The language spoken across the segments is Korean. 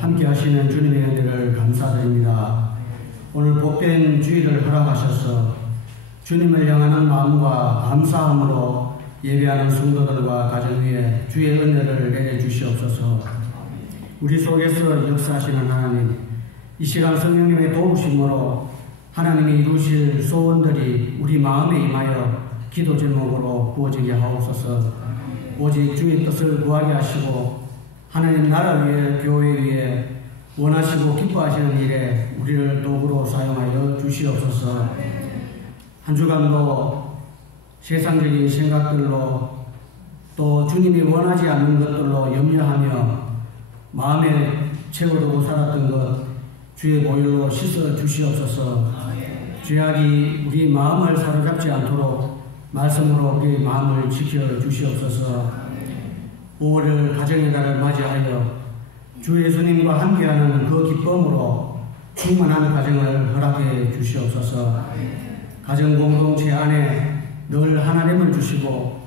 함께 하시는 주님의 은혜를 감사드립니다. 오늘 복된 주일을 허락하셔서 주님을 향하는 마음과 감사함으로 예배하는 성도들과 가정 위에 주의 은혜를 내려주시옵소서. 우리 속에서 역사하시는 하나님, 이 시간 성령님의 도우심으로 하나님이 이루실 소원들이 우리 마음에 임하여 기도 제목으로 부어지게 하옵소서. 오직 주의 뜻을 구하게 하시고 하나님 나라 위에 교회 위에 원하시고 기뻐하시는 일에 우리를 도구로 사용하여 주시옵소서. 한 주간도 세상적인 생각들로 또 주님이 원하지 않는 것들로 염려하며 마음에 채워두고 살았던 것 주의 보혈로 씻어 주시옵소서. 죄악이 우리 마음을 사로잡지 않도록 말씀으로 우리 마음을 지켜 주시옵소서. 5월 가정의 달을 맞이하여 주 예수님과 함께하는 그 기쁨으로 충만한 가정을 허락해 주시옵소서. 가정 공동체 안에 늘 하나님을 주시고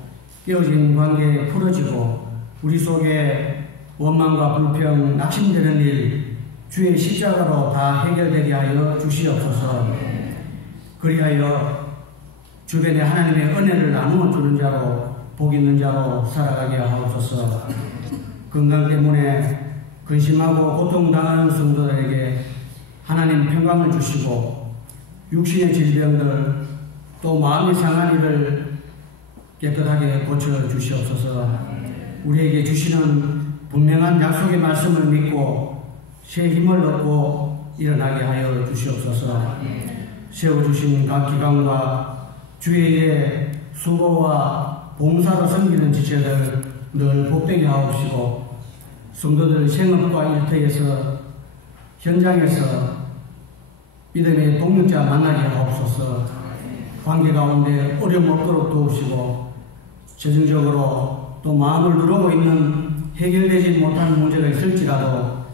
깨어진 관계 풀어지고 우리 속에 원망과 불평, 낙심되는 일 주의 십자가로 다 해결되게 하여 주시옵소서. 그리하여 주변에 하나님의 은혜를 나누어 주는 자로 복 있는 자로 살아가게 하옵소서. 건강 때문에 근심하고 고통당하는 성도들에게 하나님 평강을 주시고 육신의 질병들 또 마음이 상한 일을 깨끗하게 고쳐 주시옵소서. 우리에게 주시는 분명한 약속의 말씀을 믿고 새 힘을 얻고 일어나게 하여 주시옵소서. 세워주신 각 기관과 주의 수고와 봉사로 섬기는 지체들 늘 복되게 하옵시고 성도들 생업과 일터에서 현장에서 믿음의 동력자 만나게 하옵소서. 관계 가운데 어려움 없도록 도우시고 재정적으로 또 마음을 누르고 있는 해결되지 못한 문제가 있을지라도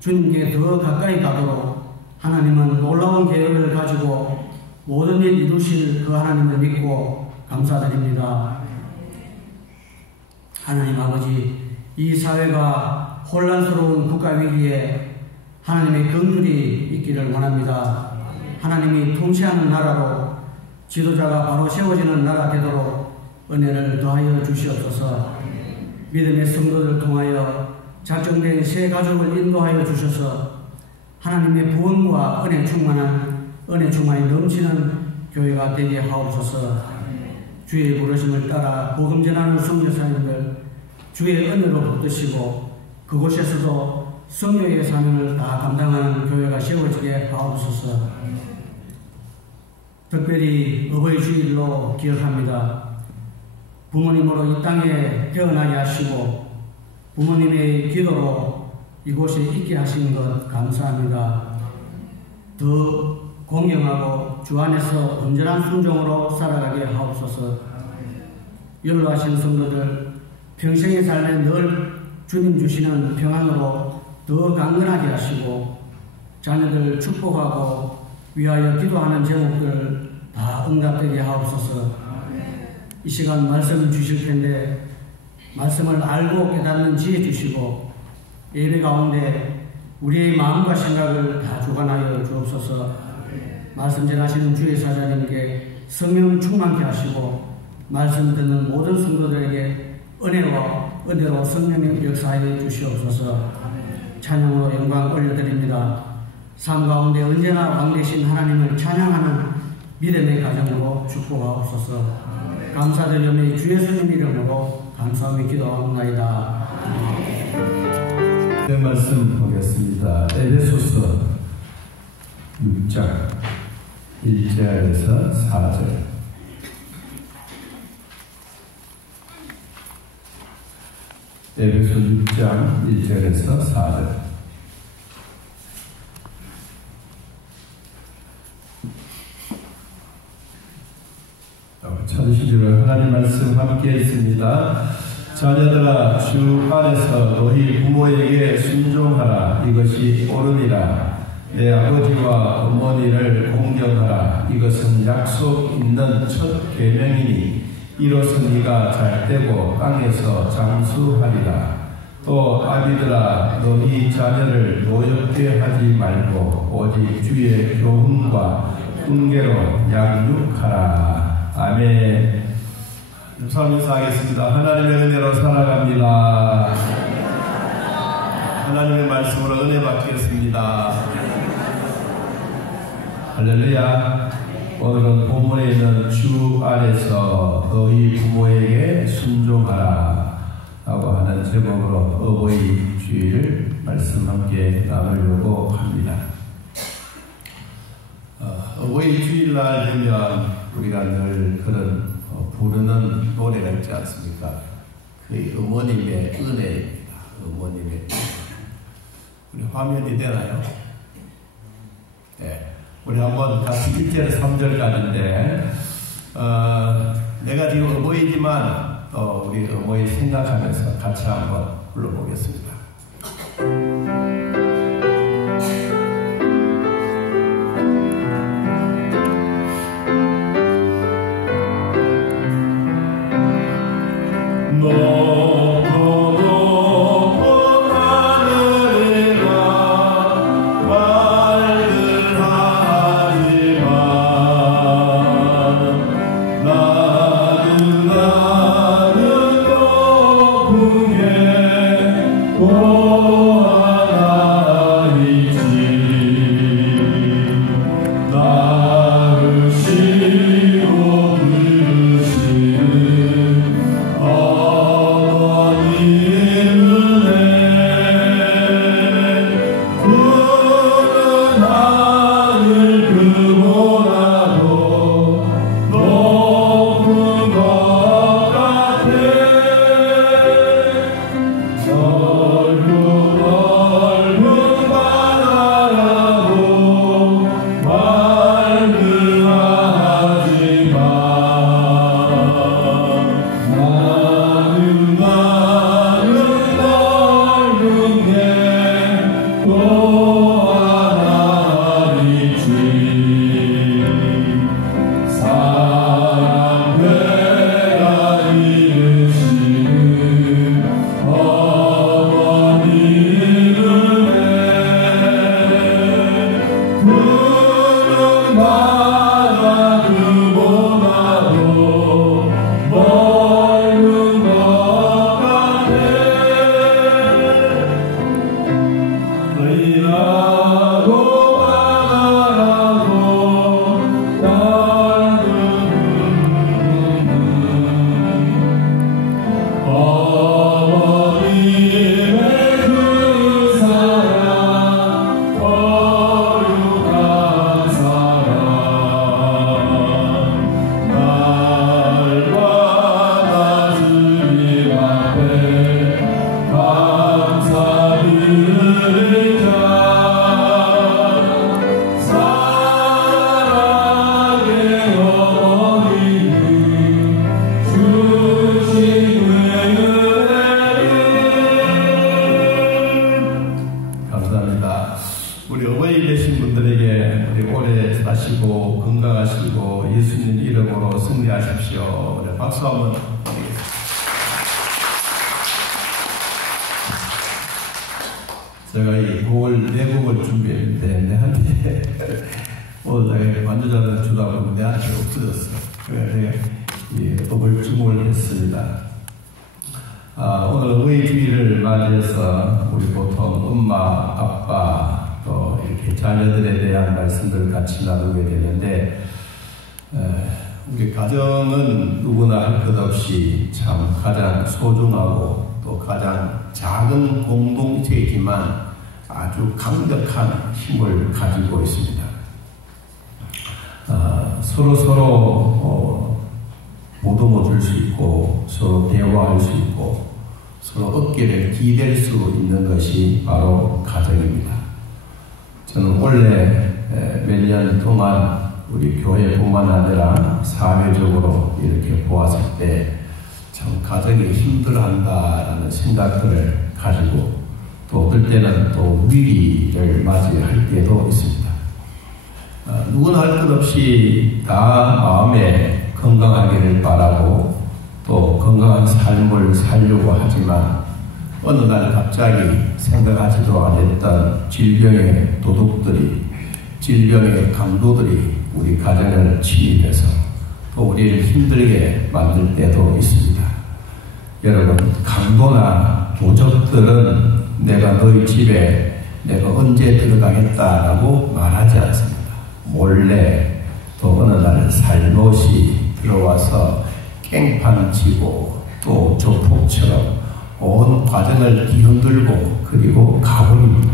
주님께 더 가까이 가도록 하나님은 놀라운 계획을 가지고 모든 일 이루실 그 하나님을 믿고 감사드립니다. 하나님 아버지, 이 사회가 혼란스러운 국가 위기에 하나님의 긍휼이 있기를 원합니다. 하나님이 통치하는 나라로 지도자가 바로 세워지는 나라 되도록 은혜를 더하여 주시옵소서. 믿음의 성도들 통하여 작정된 새 가족을 인도하여 주셔서 하나님의 부흥과 은혜 충만이 넘치는 교회가 되게 하옵소서. 주의 부르심을 따라 복음 전하는 선교사님들 주의 은혜로 붙드시고 그곳에서도 성교의 사명을 다 감당하는 교회가 세워지게 하옵소서. 특별히 어버이 주일로 기억합니다. 부모님으로 이 땅에 태어나게 하시고 부모님의 기도로 이곳에 있게 하신 것 감사합니다. 더 공경하고 주 안에서 온전한 순종으로 살아가게 하옵소서. 연로하신 성도들 평생의 삶에 늘 주님 주시는 평안으로 더 강건하게 하시고 자녀들 축복하고 위하여 기도하는 제목들 다 응답되게 하옵소서. 이 시간 말씀을 주실 텐데 말씀을 알고 깨닫는 지혜 주시고 예배 가운데 우리의 마음과 생각을 다 주관하여 주옵소서. 말씀 전하시는 주의 사자님께 성령 충만케 하시고 말씀 듣는 모든 성도들에게 은혜와 은혜로 성령님 역사하여 주시옵소서. 찬양으로 영광 올려드립니다. 삶 가운데 언제나 왕되신 하나님을 찬양하는 믿음의 가정으로 축복하옵소서. 감사드리며 주 예수님 이름으로 감사하며 기도하옵나이다. 네, 말씀 보겠습니다. 에베소서 6장 1절에서 4절. 에베소 6장 1절에서 4절. 찾으신 줄 하나님 말씀 함께 있습니다. 자녀들아, 주 안에서 너희 부모에게 순종하라. 이것이 옳으니라. 내 아버지와 어머니를 공경하라. 이것은 약속 있는 첫 계명이니 이로써 네가 잘 되고 땅에서 장수하리라. 또 아비들아 너희 자녀를 노엽게 하지 말고 오직 주의 교훈과 훈계로 양육하라. 아멘. 감사합니다. 하겠습니다. 하나님의 은혜로 살아갑니다. 하나님의 말씀으로 은혜 받겠습니다. 할렐루야. 오늘은 본문에 있는 주 안에서 너희 부모에게 순종하라 라고 하는 제목으로 어버이 주일 말씀 함께 나누려고 합니다. 어버이 주일날 되면 우리가 늘 그런 부르는 노래가 있지 않습니까? 그 어머님의 은혜입니다. 어머님의 은혜. 우리 화면이 되나요? 네. 우리 한번 같이 1절, 3절까지인데 내가 지금 어버이지만 우리 어머니 생각하면서 같이 한번 불러보겠습니다. 제가 이 내곡을 준비했는데 내한테 오늘 완주자는 주다 보면 내한테 없어졌어. 그래서 내가 법을 주문을 했습니다. 오늘 어버이 주일을 맞이해서 우리 보통 엄마, 아빠 또 이렇게 자녀들에 대한 말씀들을 같이 나누게 되는데 우리 가정은 누구나 할 것 없이 참 가장 소중하고 또 가장 작은 공동체이지만 아주 강력한 힘을 가지고 있습니다. 서로 보듬어 줄 수 있고 서로 대화할 수 있고 서로 어깨를 기댈 수 있는 것이 바로 가정입니다. 저는 원래 몇 년 동안 우리 교회뿐만 아니라 사회적으로 이렇게 보았을 때 참 가정이 힘들어한다라는 생각들을 가지고 또 어떨 때는 또 위기를 맞이할 때도 있습니다. 누구나 할 것 없이 다 마음에 건강하기를 바라고 또 건강한 삶을 살려고 하지만 어느 날 갑자기 생각하지도 않았던 질병의 도둑들이, 질병의 강도들이 우리 가정을 침입해서 또 우리를 힘들게 만들 때도 있습니다. 여러분, 강도나 도적들은 내가 너희 집에 내가 언제 들어가겠다라고 말하지 않습니다. 몰래 또 어느 날 살못이 들어와서 깽판 치고 또 조폭처럼 온 과정을 뒤흔들고 그리고 가버립니다.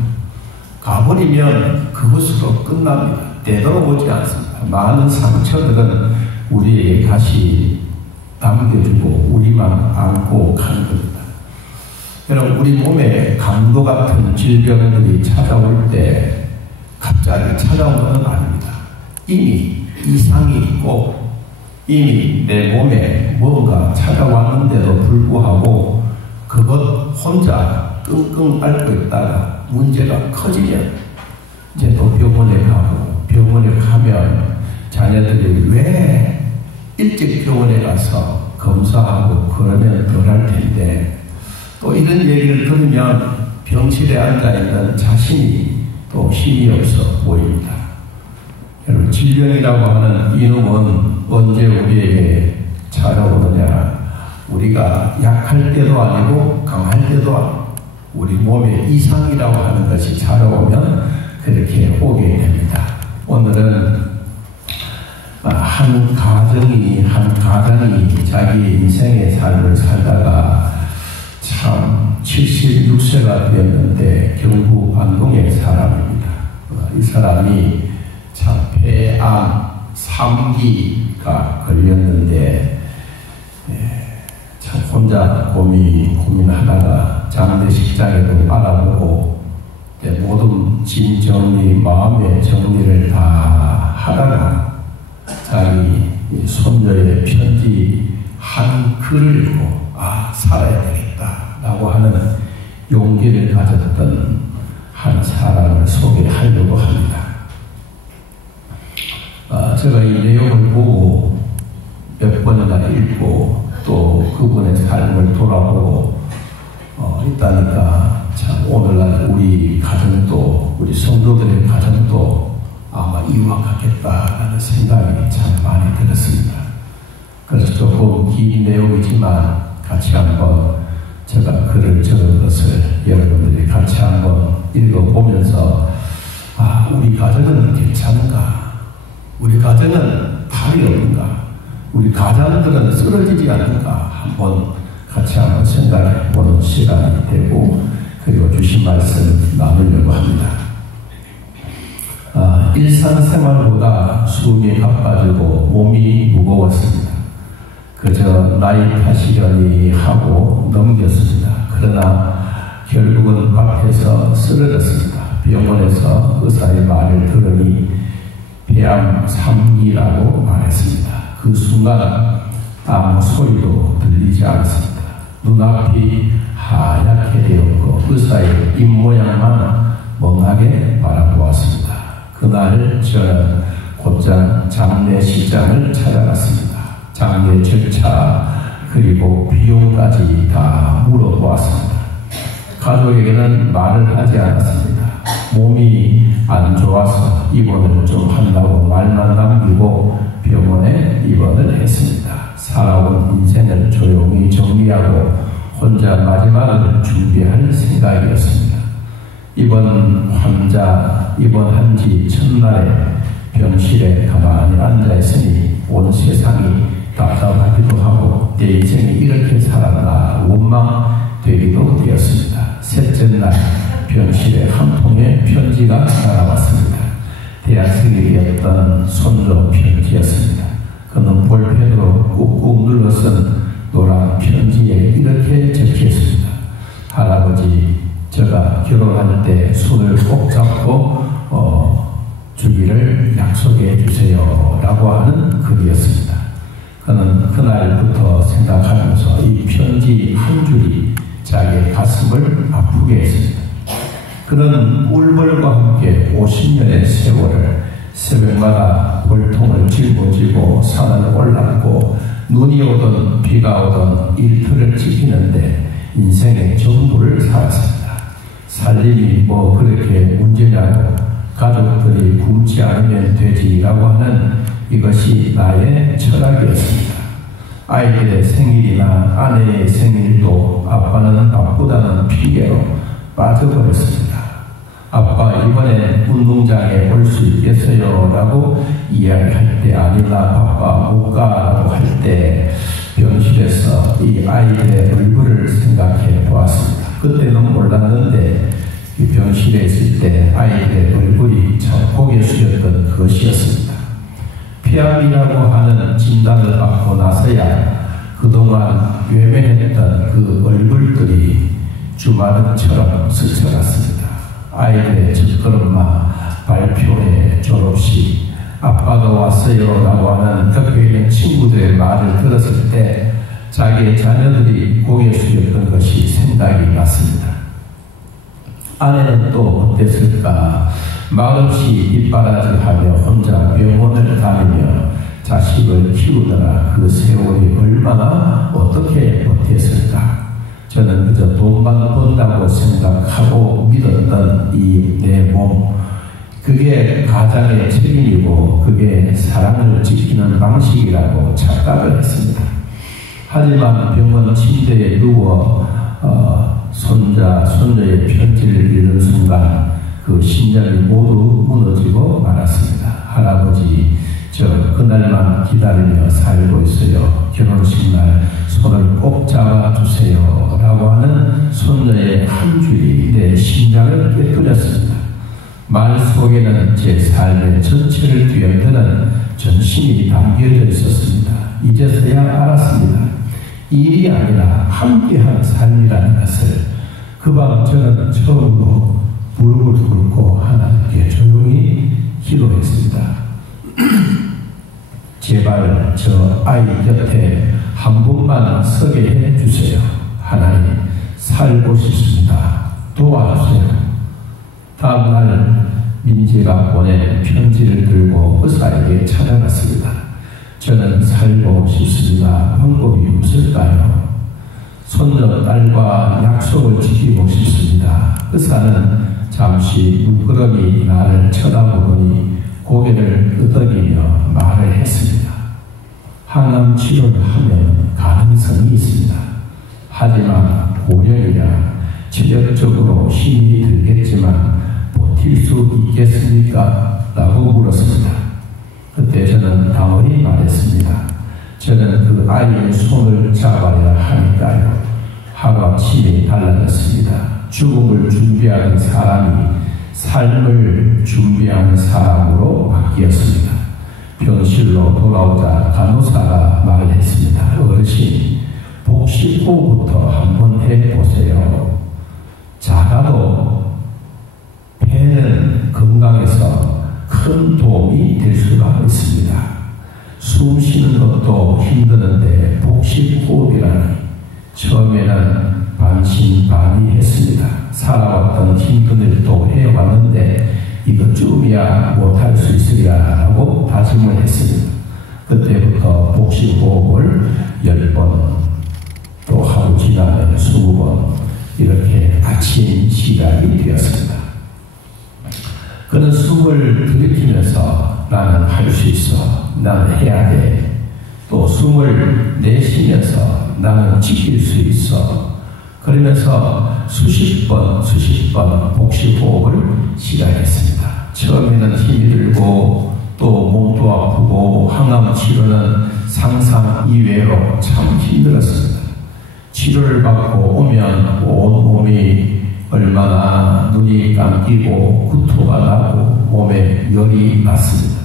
가버리면 그것으로 끝납니다. 되돌아오지 않습니다. 많은 상처들은 우리에게 다시 남겨주고 우리만 안고 가는 겁니다. 여러분, 우리 몸에 강도 같은 질병들이 찾아올 때 갑자기 찾아온 것은 아닙니다. 이미 이상이 있고 이미 내 몸에 뭔가 찾아왔는데도 불구하고 그것 혼자 끙끙 앓고 있다가 문제가 커지면 이제 또 병원에 가고, 병원에 가면 자녀들이 왜 일찍 병원에 가서 검사하고 그러면 덜 할 텐데, 또 이런 얘기를 들으면 병실에 앉아있는 자신이 또 힘이 없어 보입니다. 여러분, 질병이라고 하는 이놈은 언제 우리에게 찾아오느냐? 우리가 약할 때도 아니고 강할 때도 아니고 우리 몸에 이상이라고 하는 것이 찾아오면 그렇게 오게 됩니다. 오늘은 한 가정이 자기 인생의 삶을 살다가 참 76세가 되었는데 경북 안동의 사람입니다. 이 사람이 참 폐암 3기가 걸렸는데 참 혼자 고민하다가 장례식장에도 알아보고 모든 짐 정리, 마음의 정리를 다 하다가 자기 손녀의 편지 한 글을 읽고 살아야 되겠다라고 하는 용기를 가졌던 한 사람을 소개하려고 합니다. 제가 이 내용을 보고 몇 번이나 읽고 또 그분의 삶을 돌아보고 있다니까 참 오늘날 우리 가정도, 우리 성도들의 가정도 아마 이와 같겠다라는 생각이 참 많이 들었습니다. 그래서 조금 긴 내용이지만 같이 한번 제가 글을 적은 것을 여러분들이 같이 한번 읽어보면서 우리 가정은 괜찮은가? 우리 가정은 답이 없는가? 우리 가장들은 쓰러지지 않는가? 같이 한번 생각해보는 시간이 되고, 그리고 주신 말씀 나누려고 합니다. 일상생활보다 숨이 가빠지고 몸이 무거웠습니다. 그저 나이 탓이려니 하고 넘겼습니다. 그러나 결국은 앞에서 쓰러졌습니다. 병원에서 의사의 말을 들으니 폐암 3기라고 말했습니다. 그 순간 아무 소리도 들리지 않습니다. 눈앞이 하얗게 되었고 의사의 입모양만 멍하게 바라보았습니다. 그날 저는 곧장 장례식장을 찾아갔습니다. 장례 절차 그리고 비용까지 다 물어보았습니다. 가족에게는 말을 하지 않았습니다. 몸이 안 좋아서 입원을 좀 한다고 말만 남기고 병원에 입원을 했습니다. 살아온 인생을 조용히 정리하고 혼자 마지막을 준비할 생각이었습니다. 입원한 지 첫날에 병실에 가만히 앉아있으니 온 세상이 답답하기도 하고 내 인생이 이렇게 살았나 원망되기도 되었습니다. 셋째 날 병실에 한 통의 편지가 날아왔습니다. 대학생이 되었던 손조 편지였습니다. 그는 볼펜으로 꾹꾹 눌러 쓴 노란 편지에 이렇게 적혀있습니다. 할아버지, 제가 결혼할 때 손을 꼭 잡고 주기를 약속해 주세요 라고 하는 글이었습니다. 그는 그날부터 생각하면서 이 편지 한 줄이 자기의 가슴을 아프게 했습니다. 그는 울벌과 함께 50년의 세월을 새벽마다 볼통을 짊어지고 산을 올랐고 눈이 오든 비가 오든 일터를 지키는데 인생의 전부를 살았습니다. 살림이 뭐 그렇게 문제냐고, 가족들이 굶지 않으면 되지라고 하는 이것이 나의 철학이었습니다. 아이들의 생일이나 아내의 생일도 아빠는 바쁘다는 핑계로 빠져버렸습니다. 아빠 이번엔 운동장에 올 수 있겠어요? 라고 이야기할 때, 아니나 바빠 못 가라고 할 때 병실에서 이 아이들의 얼굴을 생각해 보았습니다. 그때는 몰랐는데 이 병실에 있을 때 아이들의 얼굴이 참 고개 숙였던 것이었습니다. 폐암이라고 하는 진단을 받고 나서야 그동안 외면했던 그 얼굴들이 주마등처럼 스쳐갔습니다. 아이들의 첫걸음마, 발표회, 졸업식, 아빠가 왔어요 라고 하는 옆에 있는 친구들의 말을 들었을 때 자기의 자녀들이 고개 숙였던 것이 생각이 났습니다. 아내는 또 어땠을까? 말없이 뒷바라지하며 혼자 병원을 다니며 자식을 키우느라 그 세월이 얼마나 어떻게 버텼을까? 저는 그저 돈만 번다고 생각하고 믿었던 이 내 몸, 그게 가장의 책임이고 그게 사랑을 지키는 방식이라고 착각을 했습니다. 하지만 병원 침대에 누워 손자, 손녀의 편지를 읽는 순간 그 심장이 모두 무너지고 말았습니다. 할아버지, 저 그날만 기다리며 살고 있어요. 결혼식 날 손을 꼭 잡아주세요 라고 하는 손녀의 한 줄이 내 심장을 깨뜨렸습니다. 말 속에는 제 삶의 전체를 뒤흔드는 전심이 담겨져 있었습니다. 이제서야 알았습니다. 일이 아니라 함께한 삶이라는 것을. 그 밤 저는 처음으로 무릎을 꿇고 하나님께 조용히 기도했습니다. 제발 저 아이 곁에 한 분만 서게 해주세요. 하나님, 살고 싶습니다. 도와주세요. 다음날 민재가 보낸 편지를 들고 의사에게 찾아갔습니다. 저는 살고 싶습니다. 방법이 없을까요? 손녀 딸과 약속을 지키고 싶습니다. 의사는 잠시 물끄러미 나를 쳐다보더니 고개를 끄덕이며 말을 했습니다. 항암 치료를 하면 가능성이 있습니다. 하지만 고령이라 체력적으로 힘이 들겠지만 버틸 수 있겠습니까? 라고 물었습니다. 그때 저는 당연히 말했습니다. 저는 그 아이의 손을 잡아야 하니까요. 하루아침에 달라졌습니다. 죽음을 준비하는 사람이 삶을 준비하는 사람으로 바뀌었습니다. 병실로 돌아오자 간호사가 말을 했습니다. 어르신, 복식호흡부터 한번 해보세요. 작아도 폐는 건강에서 큰 도움이 될 수가 있습니다. 숨 쉬는 것도 힘드는데 복식호흡이라니 처음에는 반신반의했습니다. 살아왔던 힘든 일도 해왔는데 이것쯤이야 못할 수 있으리라고 다짐을 했습니다. 그때부터 복식호흡을 10번, 또 하루 지나면 20번 이렇게 아침 시작이 되었습니다. 그는 숨을 들이키면서 나는 할 수 있어, 나는 해야 돼. 또 숨을 내쉬면서 나는 지킬 수 있어. 그러면서 수십 번 복식호흡을 시작했습니다. 처음에는 힘이 들고 또 몸도 아프고 항암 치료는 상상 이외로 참 힘들었습니다. 치료를 받고 오면 온 몸이 얼마나 눈이 감기고 구토가 나고 몸에 열이 났습니다.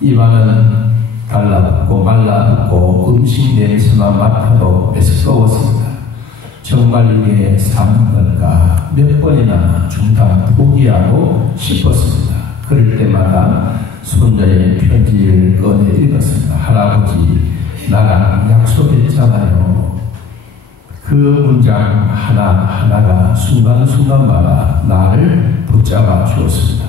입안은 달라붙고 말라붙고 음식 냄새만 맡아도 메스꺼웠습니다. 정말 이게 사는 걸까? 몇 번이나 중단 포기하고 싶었습니다. 그럴 때마다 손자의 편지를 꺼내 읽었습니다. 할아버지, 나랑 약속했잖아요. 그 문장 하나하나가 순간순간마다 나를 붙잡아 주었습니다.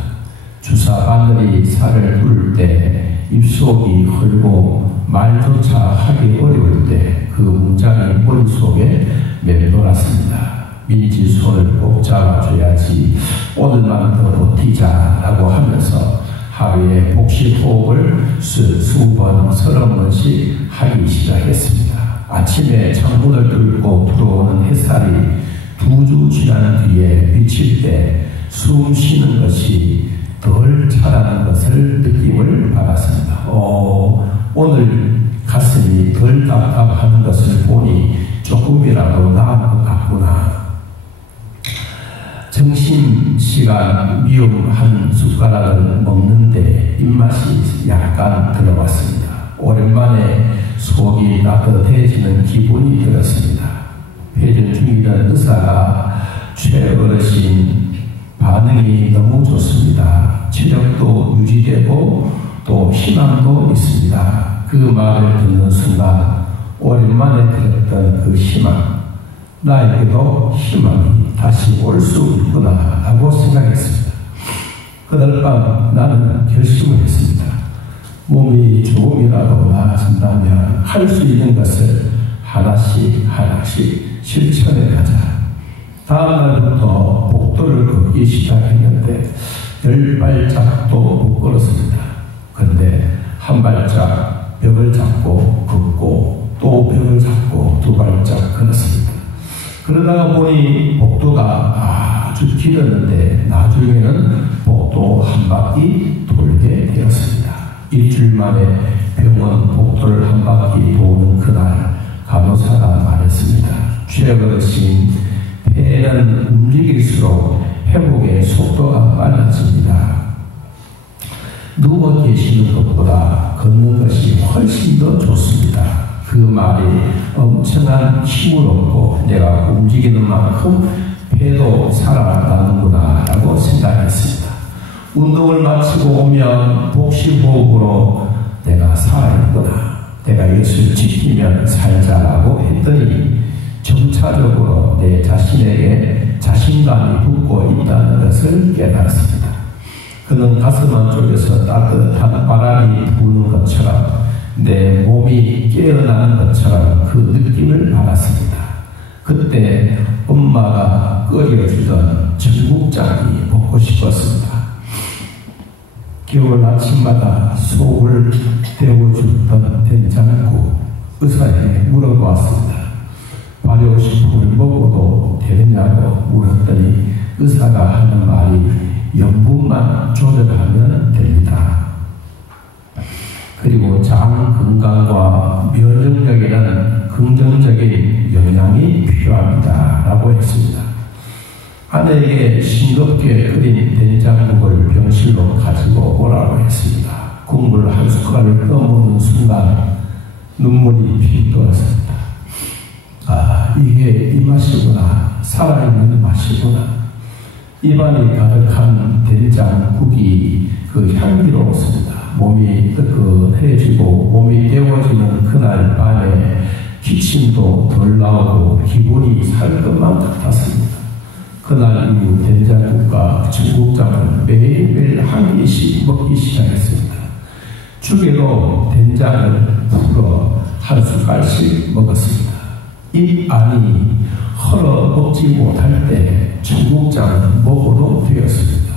주사 바늘이 살을 부를 때, 입속이 헐고 말조차 하기 어려울 때 그 문장이 머릿속에 맴돌았습니다. 민지 손을 꼭 잡아줘야지 오늘만 더 버티자라고 하면서 하루에 복식호흡을 수십 번, 30번씩 하기 시작했습니다. 아침에 창문을 뚫고 들어오는 햇살이 2주 지난 뒤에 비칠 때 숨 쉬는 것이 덜 차라는 것을 느낌을 받았습니다. 오늘 가슴이 덜 답답한 것을 보니 조금이라도 나은 것 같구나. 점심시간 미음 한 숟가락을 먹는데 입맛이 약간 들어왔습니다. 오랜만에 속이 따뜻해지는 기분이 들었습니다. 회전 중이던 의사가 최어르신 반응이 너무 좋습니다. 체력도 유지되고 또 희망도 있습니다. 그 말을 듣는 순간 오랜만에 들었던 그 희망, 나에게도 희망이 다시 올 수 있구나 라고 생각했습니다. 그날 밤 나는 결심을 했습니다. 몸이 조금이라도 나아진다면 할 수 있는 것을 하나씩 실천해 가자. 다음 날부터 복도를 걷기 시작했는데 10발짝도 못 걸었습니다. 그런데 한 발짝 벽을 잡고 걷고 또 벽을 잡고 2발짝 걸었습니다. 그러다가 보니 복도가 아주 길었는데 나중에는 복도 한 바퀴 돌게 되었습니다. 일주일 만에 병원 복도를 한 바퀴 도는 그날 간호사가 말했습니다. 최어르신 폐는 움직일수록 회복의 속도가 빨라집니다. 누워 계시는 것보다 걷는 것이 훨씬 더 좋습니다. 그 말이 엄청난 힘을 얻고 내가 움직이는 만큼 폐도 살아나는구나 라고 생각했습니다. 운동을 마치고 오면 복식호흡으로 내가 살아있구나, 내가 예수를 지키면 살자라고 했더니 점차적으로 내 자신에게 자신감이 붙고 있다는 것을 깨달았습니다. 그는 가슴 안쪽에서 따뜻한 바람이 부는 것처럼 내 몸이 깨어나는 것처럼 그 느낌을 받았습니다. 그때 엄마가 끓여주던 전국장이 먹고 싶었습니다. 겨울 아침마다 속을 데워주던 된장국, 의사에게 물어보았습니다. 발효식품을 먹어도 되느냐고 물었더니 의사가 하는 말이 염분만 조절하면 됩니다. 그리고 장 건강과 면역력에는 긍정적인 영향이 필요합니다 라고 했습니다. 아내에게 싱겁게 끓인 된장국을 병실로 가지고 오라고 했습니다. 국물 한 숟갈을 떠먹는 순간 눈물이 피 돌았습니다. 이게 이 맛이구나, 살아있는 맛이구나. 입안이 가득한 된장국이 그 향기로웠습니다. 몸이 뜨끈해지고 몸이 데워지는 그날 밤에 기침도 덜 나오고 기분이 살 것만 같았습니다. 그날 이후 된장국과 전국장을 매일매일 한 개씩 먹기 시작했습니다. 죽에도 된장을 풀어 한 숟갈씩 먹었습니다. 입 안이 헐어 먹지 못할 때 전국장을 먹어도 되었습니다.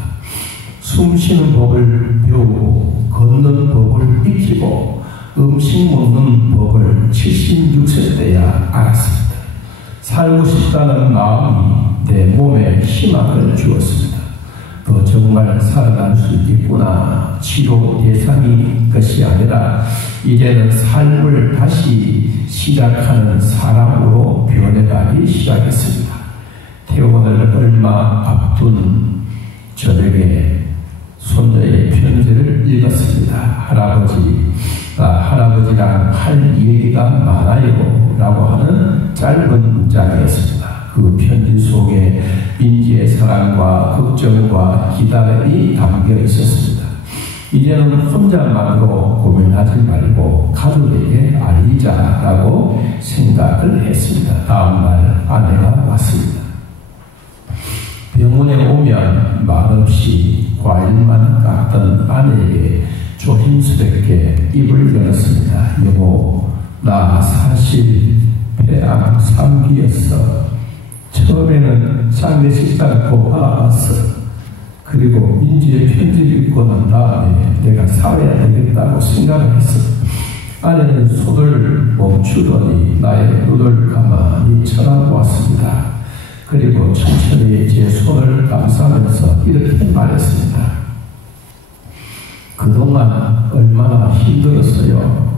숨 쉬는 법을 배우고 걷는 법을 익히고 음식 먹는 법을 76세 때야 알았습니다. 살고 싶다는 마음이 내 몸에 희망을 주었습니다. 너 정말 살아날 수 있겠구나. 치료 대상이 것이 아니라 이제는 삶을 다시 시작하는 사람으로 변해가기 시작했습니다. 퇴원을 얼마 앞둔 저녁에 손자의 편지를 읽었습니다. 할아버지랑 할 얘기가 많아요 라고 하는 짧은 문장이었습니다. 그 편지 속에 민지의 사랑과 걱정과 기다림이 담겨 있었습니다. 이제는 혼자만으로 고민하지 말고 가족에게 알리자라고 생각을 했습니다. 다음날 아내가 왔습니다. 병원에 오면 말없이 과일만 깎던 아내에게 조심스럽게 입을 열었습니다. 여보, 나 사실 폐암 3기였어. 처음에는 장례식 않고 알아봤어. 그리고 민지의 편지를 읽고 난 다음에 내가 살아야 되겠다고 생각을 했어. 아내는 손을 멈추더니 나의 눈을 가만히 쳐다보았습니다. 그리고 천천히 제 손을 감싸면서 이렇게 말했습니다. 그동안 얼마나 힘들었어요.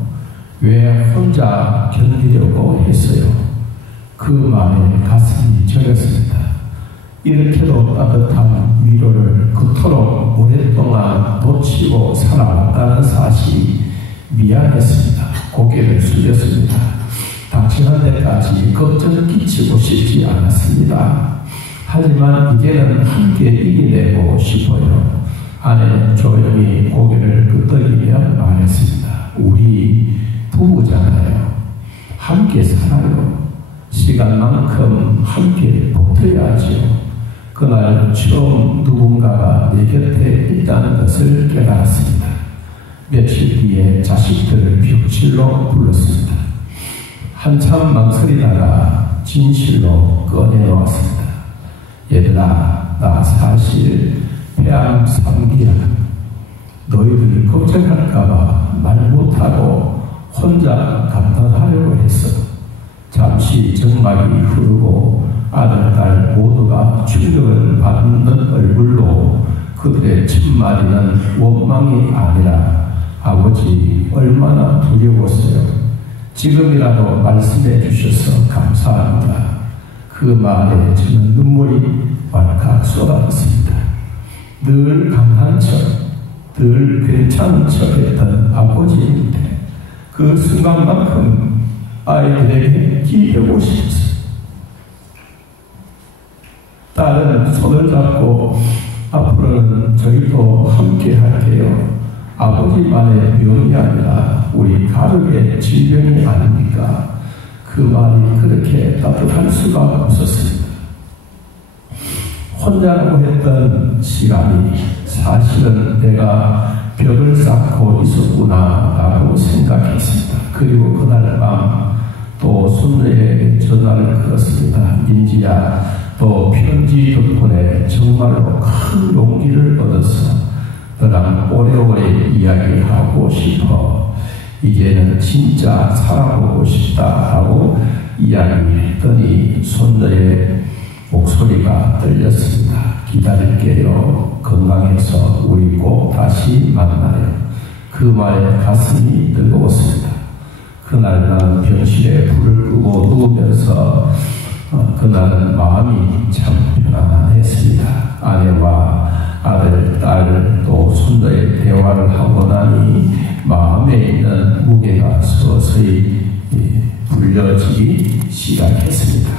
왜 혼자 견디려고 했어요. 그 말에 가슴이 저렸습니다. 이렇게도 따뜻한 위로를 그토록 오랫동안 놓치고 살아왔다는 사실이 미안했습니다. 고개를 숙였습니다. 당신한 데까지 걱정 끼치고 싶지 않았습니다. 하지만 이제는 함께 이겨내고 싶어요. 아내는 조용히 고개를 끄덕이며 말했습니다. 우리 부부잖아요. 함께 살아요. 시간만큼 함께 버텨야죠. 그날 처음 누군가가 내 곁에 있다는 것을 깨달았습니다. 며칠 뒤에 자식들을 벽실로 불렀습니다. 한참 망설이다가 진실로 꺼내놓았습니다. 얘들아, 나 사실 폐암 3기야. 너희들 걱정할까봐 말 못하고 혼자 감당하려고 했어. 잠시 정막이 흐르고 아들, 딸 모두가 충격을 받는 얼굴로 그들의 첫마디는 원망이 아니라 아버지 얼마나 두려웠어요. 지금이라도 말씀해 주셔서 감사합니다. 그 말에 저는 눈물이 왈칵 쏟아졌습니다. 늘 강한 척, 늘 괜찮은 척 했던 아버지인데 그 순간만큼 아이들에게 기대고 싶었어요. 딸은 손을 잡고 앞으로는 저희도 함께 할게요. 아버지만의 병이 아니라 우리 가족의 질병이 아닙니까? 그 말이 그렇게 따뜻할 수가 없었습니다. 혼자라고 했던 시간이 사실은 내가 벽을 쌓고 있었구나 라고 생각했습니다. 그리고 그날 밤 또 손녀에게 전화를 걸었습니다. 민지야, 또 편지 덕분에 정말로 큰 용기를 얻어서 너랑 오래오래 이야기하고 싶어. 이제는 진짜 살아보고 싶다 하고 이야기했더니 손녀의 목소리가 들렸습니다. 기다릴게요. 건강해서 우리 꼭 다시 만나요. 그 말에 가슴이 뜨거웠습니다. 그날 나는 병실에 불을 끄고 누우면서 그날은 마음이 참 편안했습니다. 아내와 아들, 딸, 또 손녀의 대화를 하고 나니 마음에 있는 무게가 서서히 풀려지기 시작했습니다.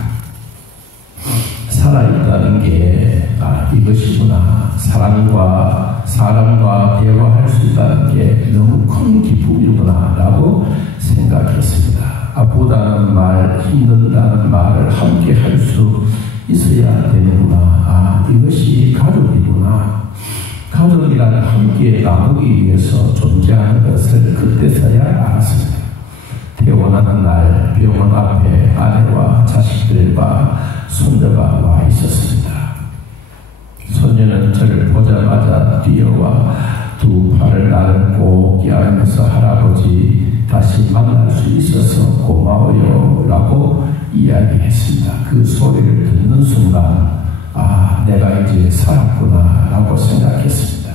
살아있다는 게 이것이구나. 사람과 대화할 수 있다는 게 너무 큰 기쁨이구나 라고 생각했습니다. 아프다는 말, 힘든다는 말을 함께 할 수 있어야 되는구나. 이것이 가족이구나. 가족이란 함께 나누기 위해서 존재하는 것을 그때서야 알았습니다. 태어나는 날 병원 앞에 아내와 자식들과 손녀가 와 있었습니다. 손녀는 저를 보자마자 뛰어와 두 팔을 나를 꼭 껴안으면서 할아버지 다시 만날 수 있어서 고마워요 라고 이야기했습니다. 그 소리를 듣는 순간 내가 이제 살았구나 라고 생각했습니다.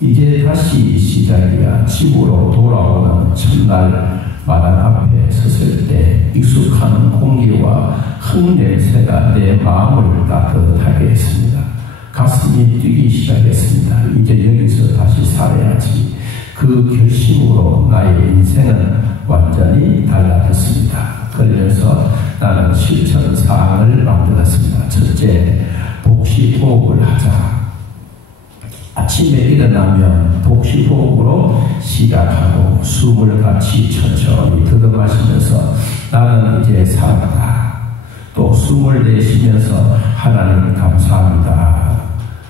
이제 다시 시작이야. 집으로 돌아오는 첫날 마당 앞에 섰을 때 익숙한 공기와 흙냄새가 내 마음을 따뜻하게 했습니다. 가슴이 뛰기 시작했습니다. 이제 여기서 다시 살아야지. 그 결심으로 나의 인생은 완전히 달라졌습니다. 그러면서 나는 실천 사항을 만들었습니다. 첫째, 복식호흡을 하자. 아침에 일어나면 복식호흡으로 시작하고 숨을 같이 천천히 들어마시면서 나는 이제 살았다. 또 숨을 내쉬면서 하나님 감사합니다.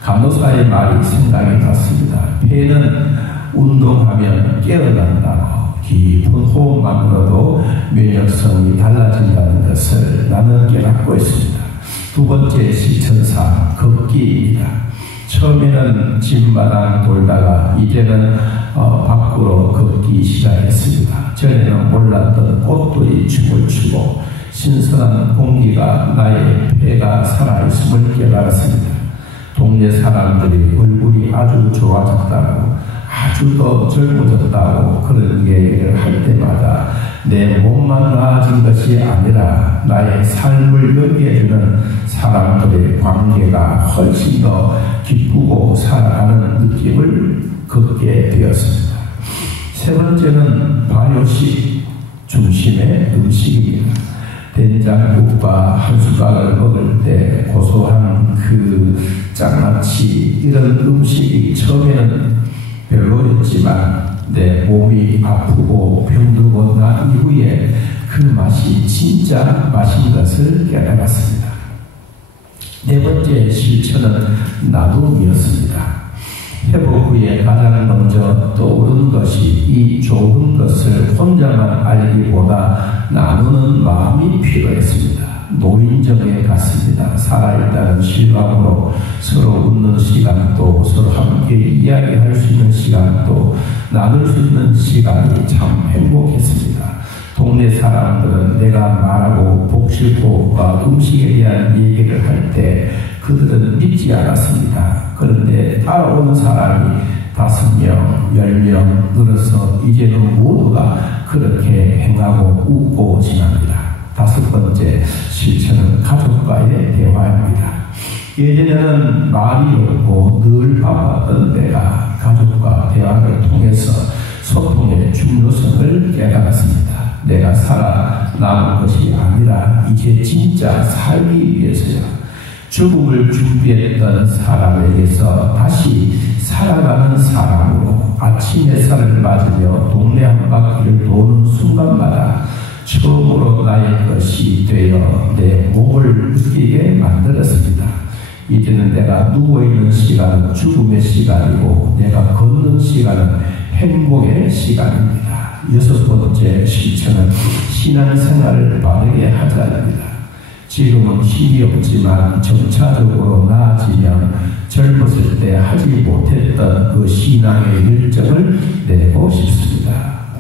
간호사의 말이 생각이 났습니다. 폐는 운동하면 깨어난다고. 깊은 호흡만으로도 면역성이 달라진다는 것을 나는 깨닫고 있습니다. 두 번째 실천사, 걷기입니다. 처음에는 집마당 돌다가 이제는 밖으로 걷기 시작했습니다. 전에는 몰랐던 꽃들이 춤을 추고 신선한 공기가 나의 폐가 살아있음을 깨달았습니다. 동네 사람들이 얼굴이 아주 좋아졌다고, 아주 더 젊어졌다고 그런 얘기를 할 때마다 내 몸만 나아진 것이 아니라 나의 삶을 연기해주는 사람들의 관계가 훨씬 더 기쁘고 살아가는 느낌을 걷게 되었습니다. 세 번째는 발효식 중심의 음식입니다. 된장국과 한 숟가락을 먹을 때 고소한 그 장아찌, 이런 음식이 처음에는 별로였지만 내 몸이 아프고 병들고 난 이후에 그 맛이 진짜 맛인 것을 깨달았습니다. 네 번째 실천은 나눔이었습니다. 회복 후에 가장 먼저 떠오른 것이 이 좋은 것을 혼자만 알기보다 나누는 마음이 필요했습니다. 노인정에 갔습니다. 살아있다는 실감으로 서로 웃는 시간도, 서로 함께 이야기할 수 있는 시간도, 나눌 수 있는 시간이 참 행복했습니다. 동네 사람들은 내가 말하고 복실호흡과 음식에 대한 얘기를 할 때 그들은 믿지 않았습니다. 그런데 따라오는 사람이 5명, 10명 늘어서 이제는 모두가 그렇게 행하고 웃고 지납니다. 다섯 번째 실천은 가족과의 대화입니다. 예전에는 말이 없고 늘 바빴던 내가 가족과 대화를 통해서 소통의 중요성을 깨달았습니다. 내가 살아남은 것이 아니라 이제 진짜 살기 위해서요. 죽음을 준비했던 사람에게서 다시 살아가는 사람으로 아침 햇살을 맞으며 동네 한 바퀴를 도는 순간마다 처음으로 나의 것이 되어 내 몸을 느끼게 만들었습니다. 이제는 내가 누워있는 시간은 죽음의 시간이고 내가 걷는 시간은 행복의 시간입니다. 여섯 번째 실천은 신앙생활을 바르게 하자입니다. 지금은 힘이 없지만 점차적으로 나아지면 젊었을 때 하지 못했던 그 신앙의 열정을 내고 싶습니다.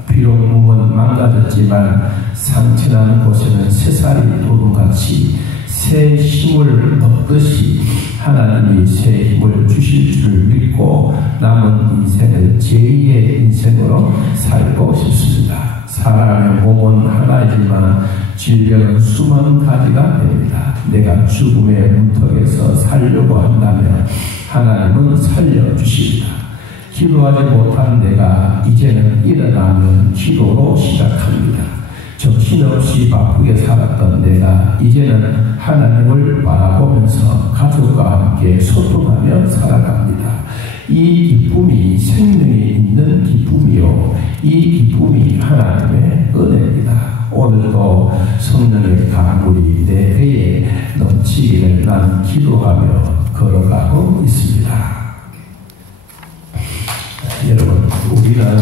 비록 몸은 망가졌지만 상처난 곳에는 새살이 도는같이 새 힘을 얻듯이 하나님이 새 힘을 주실 줄 믿고 남은 인생을 제2의 인생으로 살고 싶습니다. 사람의 몸은 하나이지만 질병은 수만 가지가 됩니다. 내가 죽음의 문턱에서 살려고 한다면 하나님은 살려주십니다. 기도하지 못한 내가 이제는 일어나면 기도로 시작합니다. 정신없이 바쁘게 살았던 내가 이제는 하나님을 바라보면서 가족과 함께 소통하며 살아갑니다. 이 기쁨이 생명이 있는 기쁨이요, 이 기쁨이 하나님의 은혜입니다. 오늘도 성령의 강물이 내 배에 넘치기를 나는 기도하며 걸어가고 있습니다. 여러분, 우리는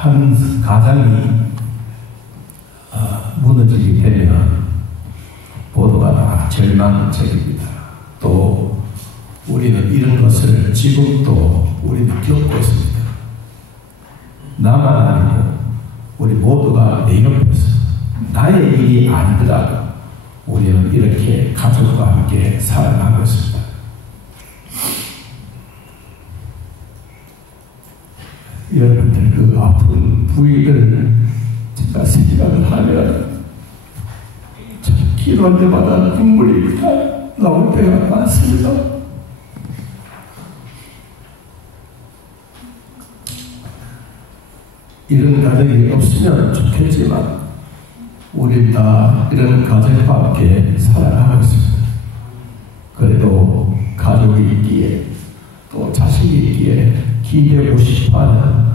한 가정이 무너지게 되면 모두가 다 절망적입니다. 또 우리는 이런 것을 지금도 우리는 겪고 있습니다. 나만 아니고 우리 모두가 내 옆에서 나의 일이 아니더라도 우리는 이렇게 가족과 함께 살아가고 있습니다. 여러분들 그 아픈 부위를 제가 생각을 하면 참 기도할 때마다 눈물이 나올 때가 많습니다. 이런 가정이 없으면 좋겠지만 우리 다 이런 가정과 함께 살아가고 있습니다. 그래도 가족이 있기에 또 자식이 있기에 기대고 싶어하는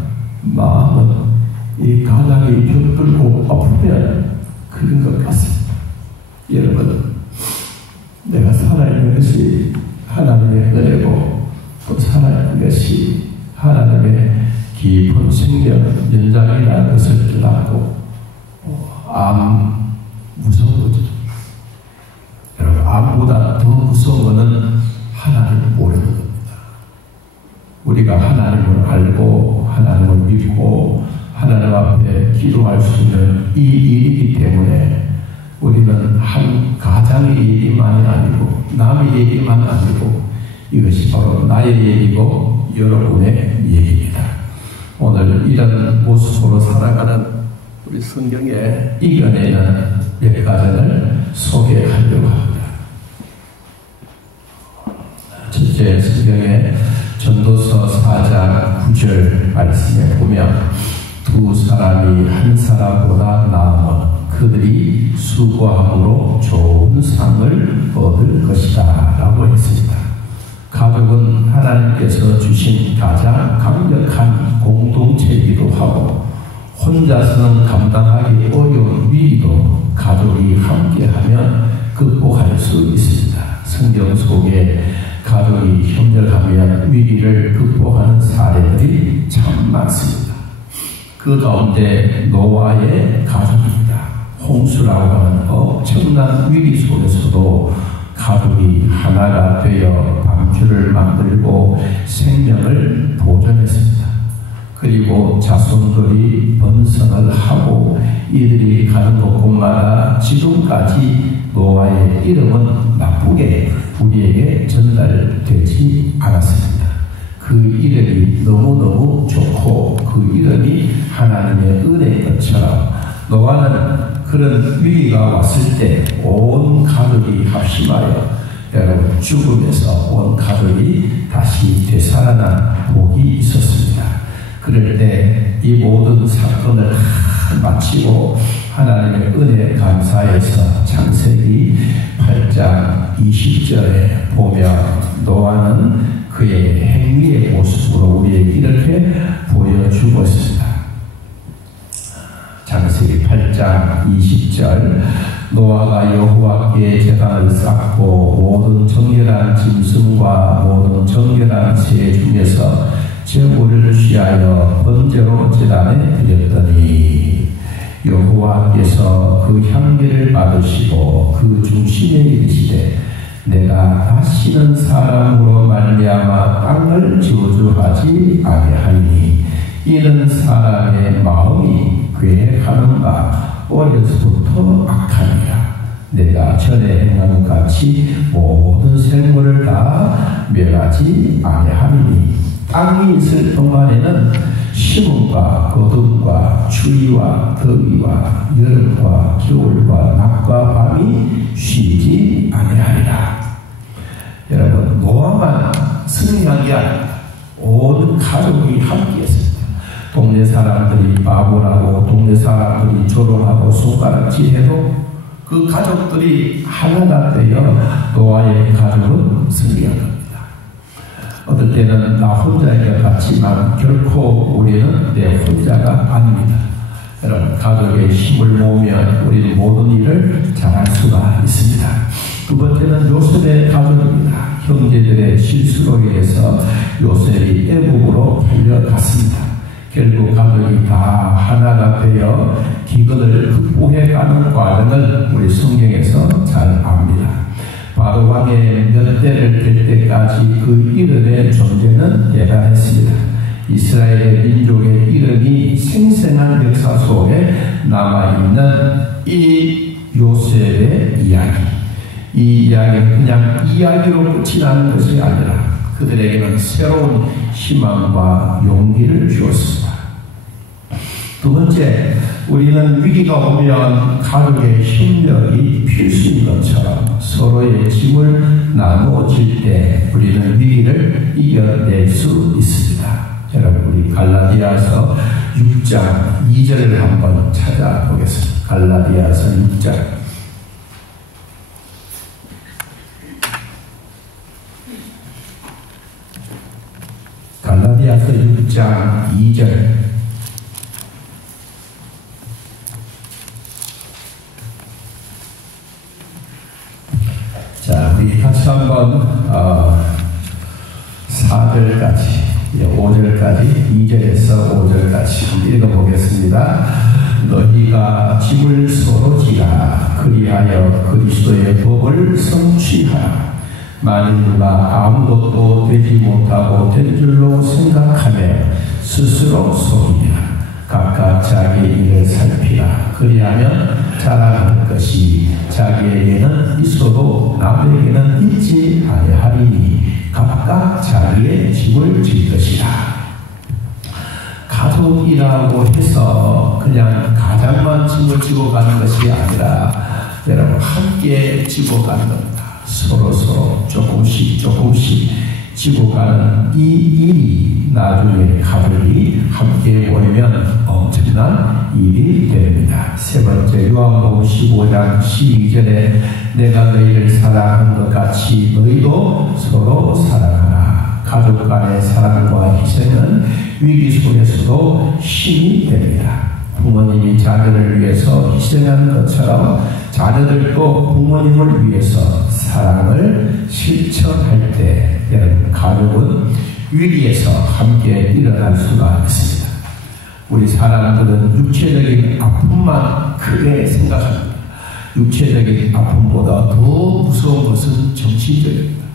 마음은 이 가장이 병들고 아프면 그런 것 같습니다. 여러분, 내가 살아있는 것이 하나님의 은혜고 또 살아있는 것이 하나님의 깊은 생명 연장이라는 것을 깨닫고 암 무서운 거죠. 여러분, 암보다 더 무서운 것은 하나님을 모르는 겁니다. 우리가 하나님을 알고 하나님을 믿고 하나님 앞에 기도할 수 있는 이 일이기 때문에 우리는 한 가장의 얘기만이 아니고 남의 얘기만 아니고 이것이 바로 나의 얘기고 여러분의 얘기입니다. 오늘 이런 모습으로 살아가는 우리 성경에 이겨내는 몇 가지를 소개하려고 합니다. 첫째, 성경에 전도서 4장 9절 말씀에 보면 두 사람이 한 사람보다 나으면 그들이 수고함으로 좋은 상을 얻을 것이다 라고 했습니다. 가족은 하나님께서 주신 가장 강력한 공동체이기도 하고 혼자서는 감당하기 어려운 위기도 가족이 함께하면 극복할 수 있습니다. 성경 속에 가족이 협력하면 위기를 극복하는 사례들이 참 많습니다. 그 가운데 노아의 가족입니다. 홍수라고 하는 엄청난 위기 속에서도 가족이 하나가 되어 방주를 만들고 생명을 보존했습니다. 그리고 자손들이 번성을 하고 이들이 가는 곳곳마다 지금까지 노아의 이름은 나쁘게 우리에게 전달되지 않았습니다. 그 이름이 너무너무 좋고 그 이름이 하나님의 은혜인 것처럼 노아는 그런 위기가 왔을 때 온 가족이 합심하여 여러분 죽음에서 온 가족이 다시 되살아난 복이 있었습니다. 그럴 때 이 모든 사건을 마치고 하나님의 은혜에 감사해서 창세기 8장 20절에 보면 노아는 그의 행위의 모습으로 우리에게 이렇게 보여주고 있습니다. 창세기 8장 20절 노아가 여호와께 제단을 쌓고 모든 정결한 짐승과 모든 정결한 새 중에서 제물을 취하여 번제로 제단에 드렸더니 여호와께서 그 향기를 받으시고 그 중심에 이르시되 내가 다시는 사람으로 말미암아 땅을 저주하지 아니하니 이는 사람의 마음이 계획하는 바 어려서부터 악하니라. 내가 전에 행한 같이 모든 생물을 다 멸하지 아니하니 땅이 있을 동안에는 심음과 거듭과 추위와 더위와 여름과 겨울과 낮과 밤이 쉬지 아니하리라. 여러분, 노아만 승리한 게 아닙니다. 온 가족이 함께했습니다. 동네 사람들이 바보라고 동네 사람들이 조롱하고 손가락질해도 그 가족들이 하나가 되어 노아의 가족은 승리한 겁니다. 어떨 때는 나 혼자인 것 같지만 결코 우리는 내 혼자가 아닙니다. 여러분, 가족의 힘을 모으면 우리는 모든 일을 잘할 수가 있습니다. 두 번째는 요셉의 가족입니다. 형제들의 실수로 인해서 요셉이 애국으로 팔려갔습니다. 결국 가족이 다 하나가 되어 기근을 극복해가는 과정을 우리 성경에서 잘 압니다. 바로 왕의 몇 대를 될 때까지 그 이름의 존재는 대단했습니다. 이스라엘의 민족의 이름이 생생한 역사 속에 남아있는 이 요셉의 이야기. 이 이야기는 그냥 이야기로 끝이 나는 것이 아니라 그들에게는 새로운 희망과 용기를 주었습니다. 두 번째, 우리는 위기가 오면 가족의 협력이 필수인 것처럼 서로의 짐을 나누어질 때 우리는 위기를 이겨낼 수 있습니다. 여러분, 우리 갈라디아서 6장 2절을 한번 찾아보겠습니다. 갈라디아서 6장. 갈라디아서 6장 2절. 자, 우리 같이 한번 4절까지 5절까지 2절에서 5절까지 읽어보겠습니다. 너희가 짐을 서로 지라. 그리하여 그리스도의 법을 성취하라. 만일 누가 아무것도 되지 못하고 된 줄로 생각하며 스스로 속이냐. 각각 자기 일을 살피라. 그리하면 자랑할 것이 자기에게는 있어도 남에게는 있지 아니하리니 각각 자기의 짐을 질 것이라. 가족이라고 해서 그냥 가장만 짐을 지고 가는 것이 아니라 여러분 함께 지고 가는 겁니다. 서로 조금씩 지고 가는 이 일이 나중에 가족이 함께 모이면 엄청난 일이 됩니다. 세 번째, 요한복음 15장 12절에 내가 너희를 사랑한 것 같이 너희도 서로 사랑하라. 가족 간의 사랑과 희생은 위기 속에서도 힘이 됩니다. 부모님이 자녀를 위해서 희생하는 것처럼 자녀들도 부모님을 위해서 사랑을 실천할 때 여러분 가족은 위기에서 함께 일어날 수가 있습니다. 우리 사람들은 육체적인 아픔만 크게 생각합니다. 육체적인 아픔보다 더 무서운 것은 정신적입니다.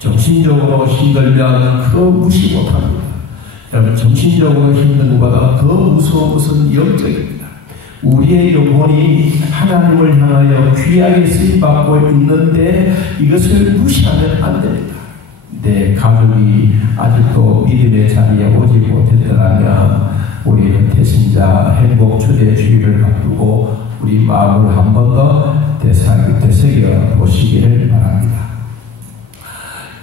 정신적으로 힘들면 그 무시 못합니다. 여러분 정신적으로 힘든 것보다 더 무서운 것은 영적입니다. 우리의 영혼이 하나님을 향하여 귀하게 쓰임받고 있는데 이것을 무시하면 안 됩니다. 내 가족이 아직도 믿음의 자리에 오지 못했더라면 우리는 대신자 행복 초대 주의를 바꾸고 우리 마음을 한 번 더 되새겨 보시기를 바랍니다.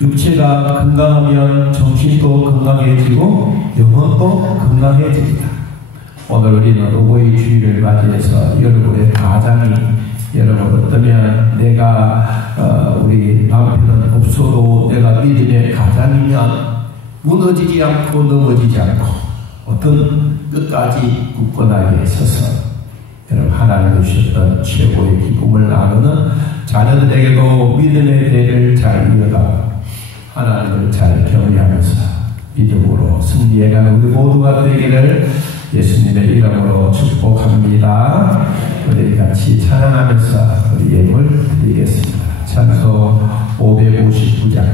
육체가 건강하면 정신도 건강해지고 영혼도 건강해집니다. 오늘 우리는 어버이 주일을 맞이해서 여러분의 가장이 여러분 어떠면 내가 우리 남편은 없어도 내가 믿음의 가장이면 무너지지 않고 넘어지지 않고 어떤 끝까지 굳건하게 서서 여러분 하나님 주셨던 최고의 기쁨을 나누는 자녀들에게도 믿음의 대를 잘 이어가고 하나님을 잘 경외하면서 믿음으로 승리해가는 우리 모두가 되기를 예수님의 이름으로 축복합니다. 우리 같이 찬양하면서 우리 예물 드리겠습니다. 찬송 559장.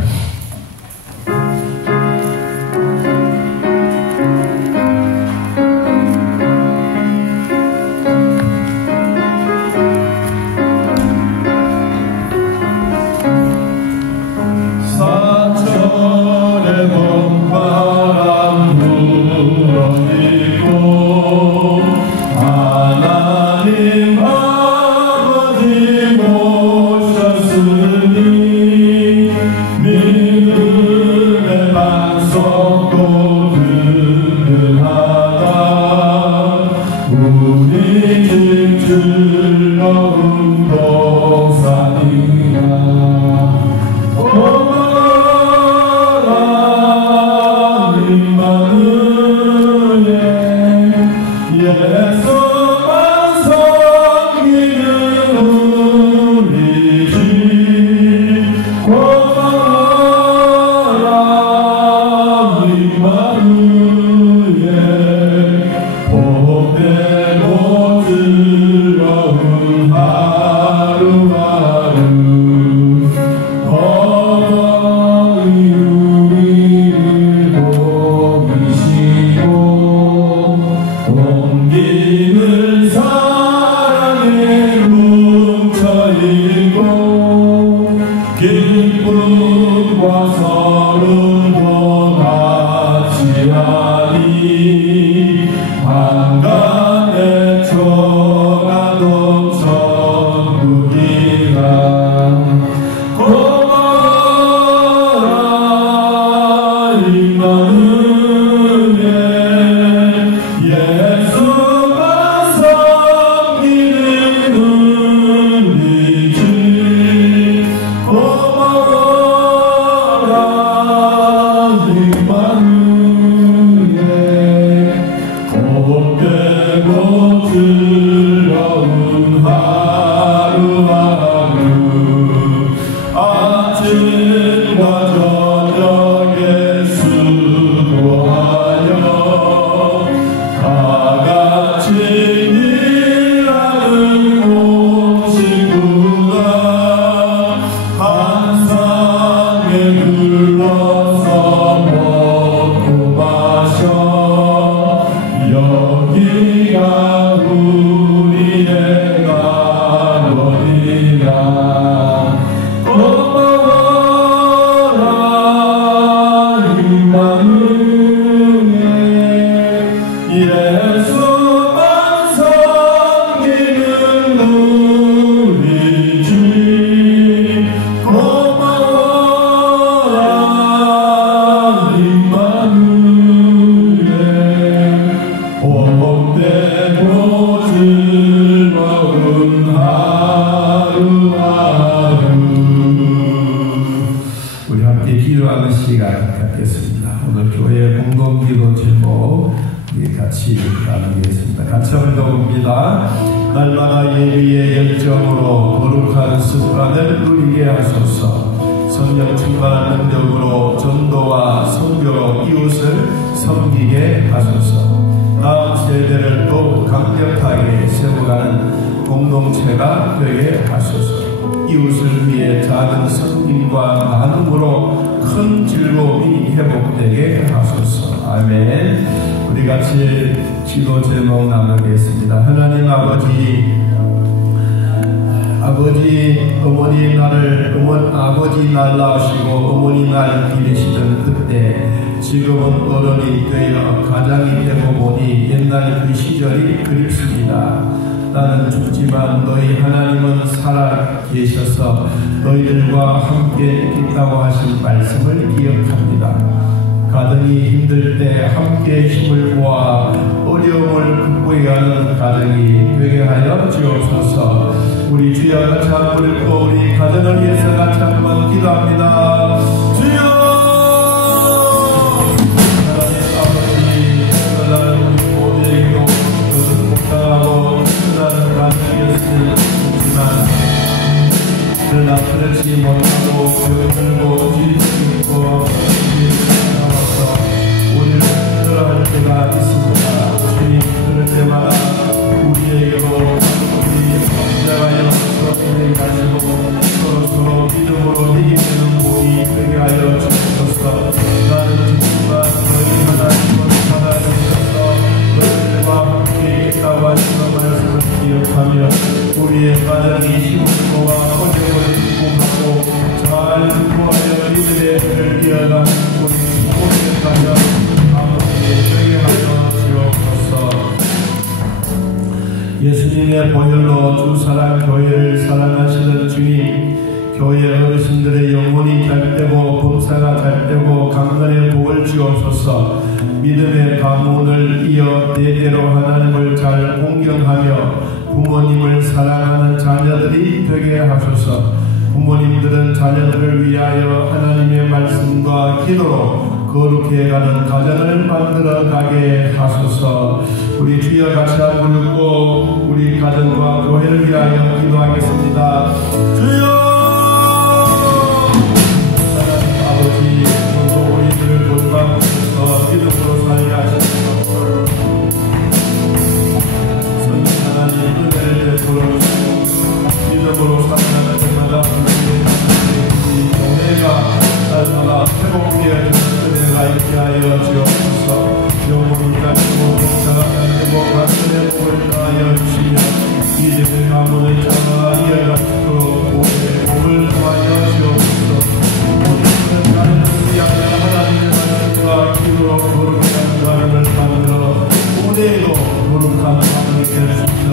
하루하루 같이 한번 읽어봅니다. 날마다 예배의 열정으로 거룩한 습관을 누리게 하소서. 성령 충만한 능력으로 전도와 선교로 이웃을 섬기게 하소서. 다음 세대를 또 강력하게 세워가는 공동체가 되게 하소서. 이웃을 위해 작은 섬김과 나눔으로 큰 즐거움이 회복되게 하소서. 아멘. 우리 같이 기도 제목 나누겠습니다. 하나님 아버지 날 낳으시고 어머니 날 기르시던 그때 지금은 어른이 되어 가장이 되고 보니 옛날 그 시절이 그립습니다. 나는 죽지만 너희 하나님은 살아 계셔서 너희들과 함께 있다고 하신 말씀을 기억합니다. 가정이 힘들 때 함께 힘을 모아 어려움을 극복해가는 가정이 되게 하여 주옵소서. 우리 주여 같이 한번 부르고 우리 가정을 위해서 같이 한번 기도합니다. 주여! 하나님 아버지, 나는 우리 모두에게도 복당하고 충분한 가정이었으면 좋지만 그러나 그렇지 못하고 병들고 뒤집고 우리를 힘들어할 때가 있습니다. 주님, 그럴 때마다 우리에게도 우리 성장하여 서로에게 가시고 서로 믿음으로 이기는 복이 되게 하여 주옵소서. 나는 정말 너희 하나님을 살아주셔서 너희들과 함께 있다고 하시는 말씀을 기억하며 우리의 가정이 힘을 모아 어려움을 극복하고 잘 극복하여 이들의 길을 이어가는 우리 축복을 하여 예수님의 보혈로 주 사랑 교회를 사랑하시는 주님, 교회 어르신들의 영혼이 잘되고 봉사가 잘되고 강건의 복을 주옵소서. 믿음의 가문을 이어 대대로 하나님을 잘 공경하며 부모님을 사랑하는 자녀들이 되게 하소서. 부모님들은 자녀들을 위하여 하나님의 말씀과 기도로 거룩해가는 가정을 만들어가게 하소서. 우리 주여 같이 한번 부르고 우리 가정과 교회를 위하여 기도하겠습니다. 주여! 하나님 아버지, 오늘도 우리들을 돌봐주셔서 믿음으로 살게 하시옵소서. 성령 하나님 은혜를 베풀어 주시고 믿음으로 살아가는 때마다 우리 교회가 날마다 회복되어지는 은혜가 있게 하여 주옵소서. 영혼을 가지고 봉사가 잘되고 가슴의 복을 다하여 주시며 이집의 가문을 잡아 이어가시도록 오늘의 복을 더하여 주옵소서. 오늘은 나는 위하여 하나님의 말씀과 기도로 거룩한 가정을 만들어 오늘도 거룩한 가정이 될 수 있는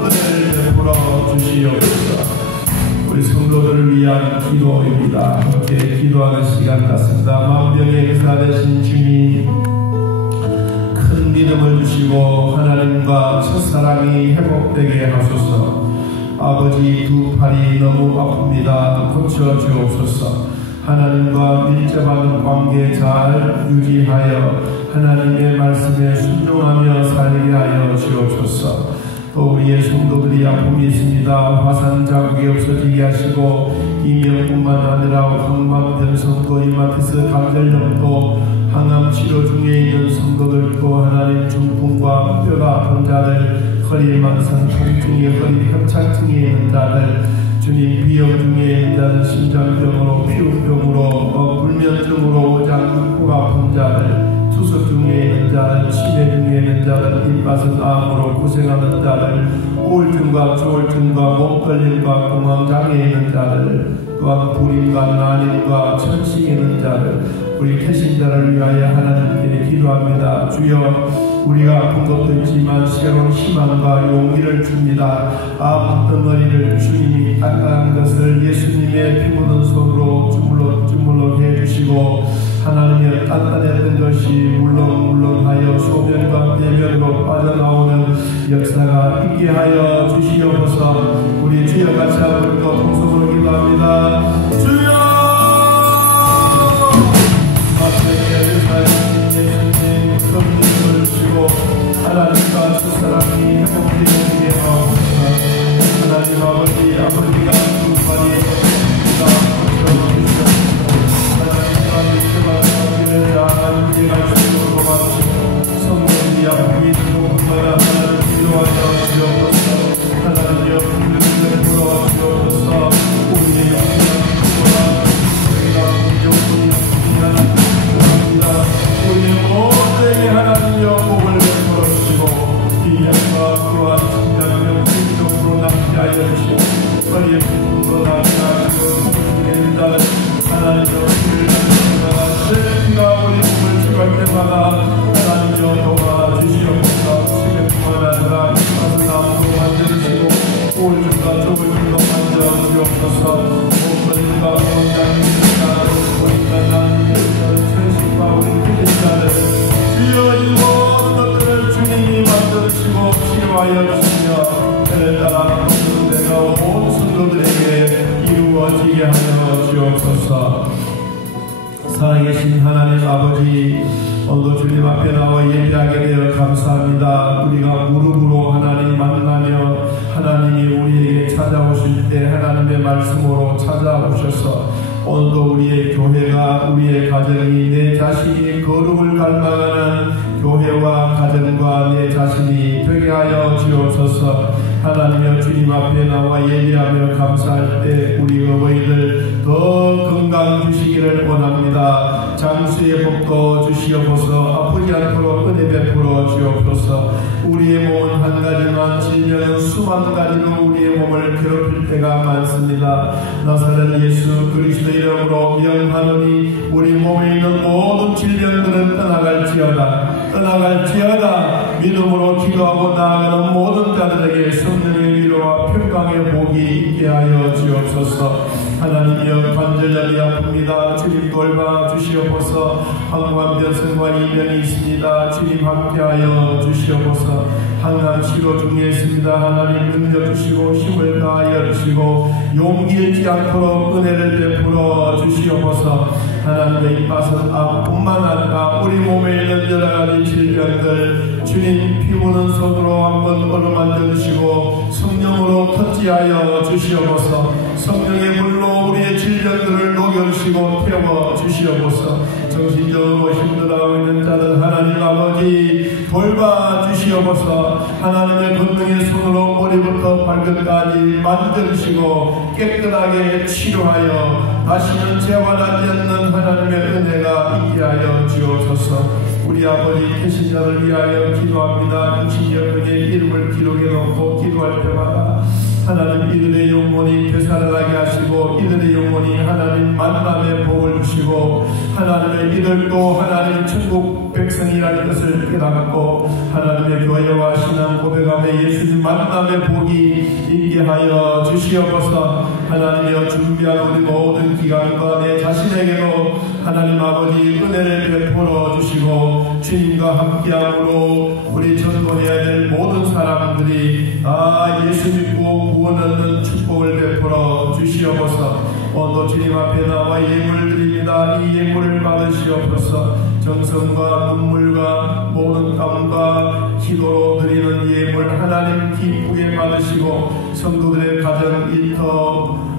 은혜를 베풀어 주시옵소서. 우리 성도들을 위한 기도입니다. 함께 기도하는 시간 같습니다. 만병의 의사 되신 주님, 큰 믿음을 주시고 하나님과 첫사랑이 회복되게 하소서. 아버지, 두 팔이 너무 아픕니다. 고쳐주옵소서. 하나님과 밀접한 관계 잘 유지하여 하나님의 말씀에 순종하며 살게 하여 주옵소서. 또 우리의 성도들이 아픔이 있습니다. 화산 자국이 없어지게 하시고 이명뿐만 아니라 황반변 성도, 이마티스 관절염도, 항암 치료 중에 있는 성도들도 하나님 중풍과 뼈가 아픈 자들, 허리 만성 통증이 허리 협착증이 있는 자들, 주님 비염 중에 있는 자들, 심장병으로 피부병으로 불면증으로 오장코가 아픈 자들, 수술 중에 있는 자들, 치매 중에 있는 자들, 입맛은 암으로 고생하는 자들, 우울증과 조울증과 몸떨림과 공황장애 있는 자들, 또한 불임과 난임과 천식에 있는 자들, 우리 태신자를 위하여 하나님께 기도합니다. 주여, 우리가 아픈 것도 있지만 새로운 희망과 용기를 줍니다. 아픈 덩어리를 주님이 단단한 것을 예수님의 피 묻은 손으로 주물러 해주시고 하나님의 단단했던 것이 물렁물렁하여 소변과 대변으로 빠져나오는 역사가 있게 하여 주시옵소서. 우리 주여 같이 한번 더 통성으로 기도합니다. 주여! 마태의 의사이신 예수님 큰 믿음을 주시고 하나님과 주 사랑이 회복되게 하옵소서. 하나님 아버지, 아버지가 주관이 성령이 아픔이 들고 그마다 하나님 기도하여 주옵소서. 하나님이여 분들을 돌아와 주옵소서. 우리의 영광과 우리가 공정뿐이 하나님 우리의 모두에게 하나님이여 복을 베풀어 주시고 이 영광 또한 진정명 진정으로 남게 하여 주시고 거리에 품도 남게 하시고 복을 자는 하나님이여 우리가 우리 몸을 취할 때마다 하나님이여 도와주시옵소서. 지금뿐만 아니라 이것을 남도 만들으시고 오른쪽과 좁은쪽도 만져주옵소서. 목소리가 원장님이시다 보인다 나님의 천신과 우리 필리자를 주여 이 모든 것들을 주님이 만들으시고 치료하여 주시며 그를 따라 모든 내가 온 성도들에게 이루어지게 하여 주옵소서. 살아계신 하나님 아버지, 오늘도 주님 앞에 나와 예배하게 되어 감사합니다. 우리가 무릎으로 하나님 만나며 하나님이 우리에게 찾아오실 때 하나님의 말씀으로 찾아오셔서 오늘도 우리의 교회가 우리의 가정이 내 자신이 거룩을 갈망하는 교회와 가정과 내 자신이 되게 하여 주옵소서. 하나님여 주님 앞에 나와 예배하며 감사할 때 우리 어머니들 더 건강 주시기를 원합니다. 장수의 복도 주시옵소서. 아프지 않도록 은혜 베풀어 주옵소서. 우리의 몸은 한 가지만 질병은 수만 가지로 우리의 몸을 괴롭힐 때가 많습니다. 나사렛 예수 그리스도 이름으로 명하노니 우리 몸에 있는 모든 질병들은 떠나갈지어다. 믿음으로 기도하고 나아가는 모든 자들에게 성령의 위로와 평강의 복이 있게 하여 주옵소서. 하나님이여 관절염이 아픕니다. 주님 돌봐 주시옵소서. 항암변성과 이변이 있습니다. 주님 함께하여 주시옵소서. 항암 치료 중에 있습니다. 하나님 능력 주시고 힘을 다하여 주시고 용기 잃지 않도록 은혜를 베풀어 주시옵소서. 하나님의 입맛은 암뿐만 아니라 우리 몸에 있는 여러 가지 질병들 주님 피 묻은 손으로 한번 어루만져 주시고 성령으로 터치하여 주시옵소서. 성령의 물로 우리의 질병들을 녹여주시고 태워주시옵소서. 정신적으로 힘들어하고 있는 자들 하나님 아버지 돌봐주시옵소서. 하나님의 권능의 손으로 머리부터 발끝까지 만져주시고 깨끗하게 치료하여 다시는 재활하지 않는 하나님의 은혜가 있게 하여 주옵소서. 우리 아버지 계신 자를 위하여 기도합니다. 육신여러분의 이름을 기록해 놓고 기도할 때마다 하나님 이들의 영혼이 되살아나게 하시고 이들의 영혼이 하나님 만남의 복을 주시고 하나님의 이들도 하나님 천국 백성이라는 것을 깨닫고 하나님의 교회와 신앙 고백함에 예수님 만남의 복이 있게 하여 주시옵소서. 하나님이여 준비한 우리 모든 기간과 내 자신에게도 하나님 아버지 은혜를 베풀어 주시고 주님과 함께함으로 우리 전도해야 될 모든 사람들이 예수 믿고 구원 얻는 축복을 베풀어 주시옵소서. 오늘도 주님 앞에 나와 예물을 드립니다. 이 예물을 받으시옵소서. 정성과 눈물과 모든 땀과 기도로 드리는 예물 하나님 기쁘게 받으시고 성도들의 가정 일터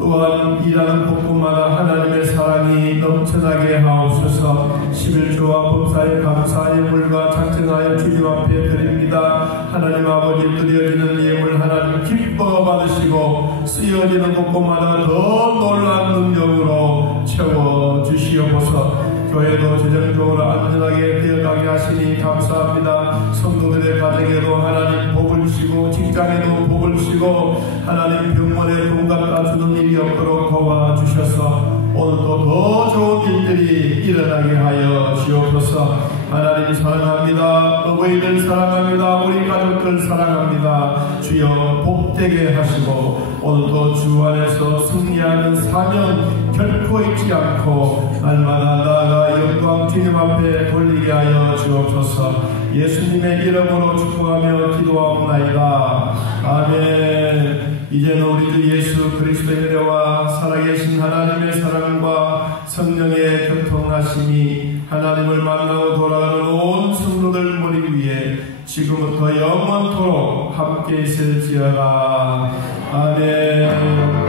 또한 일하는 곳곳마다 하나님의 사랑이 넘쳐나게 하옵소서. 11조와 범사의 감사의 물과 작정하여 주님 앞에 드립니다. 하나님 아버지 드려지는 예물 하나님 기뻐 받으시고 쓰여지는 곳곳마다 더 놀라운 능력으로 채워주시옵소서. 교회도 재정적으로 안전하게 되어가게 하시니 감사합니다. 성도들의 가정에도 하나님 복을 주시고 직장에도 복을 주시고 하나님 병원에 돈 갖다 주는 일이 없도록 도와주셔서 오늘도 더 좋은 일들이 일어나게 하여 주옵소서. 하나님 사랑합니다. 어버이들 사랑합니다. 우리 가족들 사랑합니다. 주여 복되게 하시고 오늘도 주 안에서 승리하는 사명 결코 잊지 않고 날마다 나아가 영광 주님 앞에 돌리게 하여 주옵소서. 예수님의 이름으로 축복하며 기도하옵나이다. 아멘. 이제는 우리 주 예수 그리스도의 은혜와 살아계신 하나님의 사랑과 성령의 교통하심이 하나님을 만나고 돌아가는 온 성도들 머리 위에 지금부터 영원토록 함께 있을지어다. 아멘.